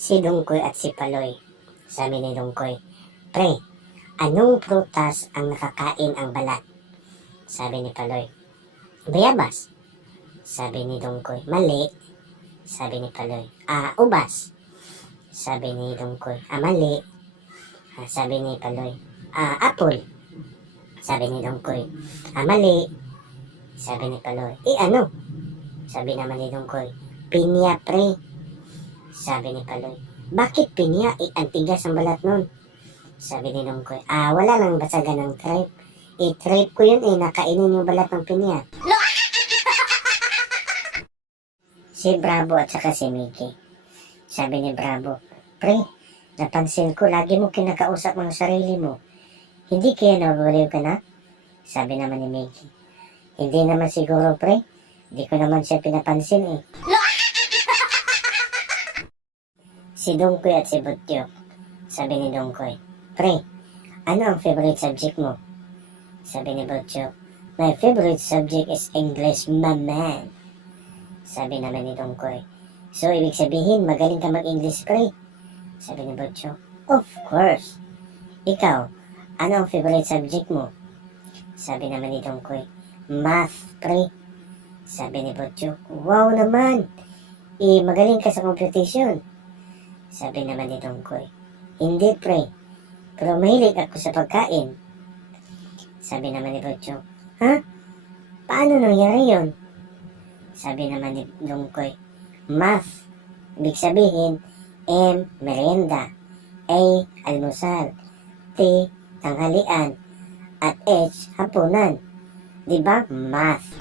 Si Dungkoy at si Paloy. Sabi ni Dungkoy, "Pre, anong prutas ang nakakain ang balat?" Sabi ni Paloy, "Bayabas." Sabi ni Dungkoy, "Mali." Sabi ni Paloy, "Ubas." Sabi ni Dungkoy, "Mali." Sabi ni Paloy, "Apple." Sabi ni Dungkoy, "Mali." Sabi ni Paloy, ano?" Sabi naman ni Dungkoy, "Pinya, pre." Sabi ni Paloy, "Bakit pinya? Ang tigas ang balat nun." Sabi ni Dungkoy, "Wala lang basagan ng tripe. Tripe ko yun nakainin yung balat ng pinya." Si Bravo at saka si Mickey. Sabi ni Bravo, "Pre, napansin ko lagi mo kinakausap ang sarili mo. Hindi kaya nababaliw ka na?" Sabi naman ni Mickey, "Hindi naman siguro, pre. Hindi ko naman siya pinapansin eh." Si Dungkoy at si Butyok. Sabi ni Dungkoy, "Pre, ano ang favorite subject mo?" Sabi ni Butyok, "My favorite subject is English, my man." Sabi naman ni Dungkoy, "So, ibig sabihin, magaling ka mag-English, pre?" Sabi ni Butyok, "Of course." "Ikaw, ano ang favorite subject mo?" Sabi naman ni Dungkoy, "Math, pre." Sabi ni Butyok, "Wow naman! Magaling ka sa competition." Sabi naman ni Dungkoy, "Hindi, pre. Pero mahilig ako sa pagkain." Sabi naman ni Butyok, Paano nangyari yon?" Sabi naman ni Dungkoy, "Math. Ibig sabihin, M, merienda, A, almusal, T, tanghalian, at H, hapunan. Diba? Math."